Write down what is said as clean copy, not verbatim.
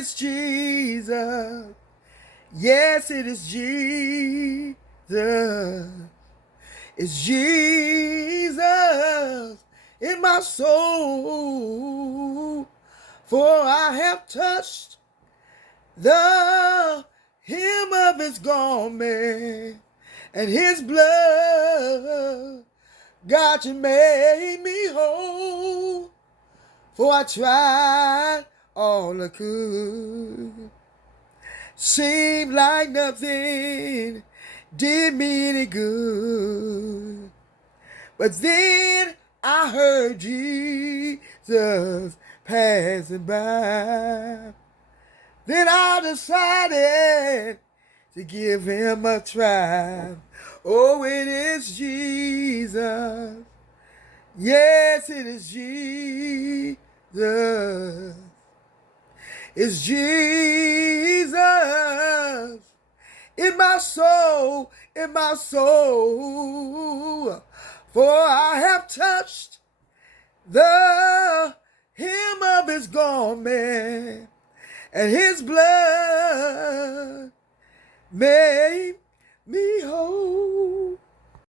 is Jesus. Yes, it is Jesus. It's Jesus in my soul. For I have touched the hem of his garment, and his blood, God, you made me whole. For I tried all I could. Seemed like nothing did me any good. But then I heard Jesus passing by. Then I decided to give him a try. Oh, it is Jesus. Yes, it is Jesus. It's Jesus in my soul, in my soul. For I have touched the hem of his garment, and his blood made me whole.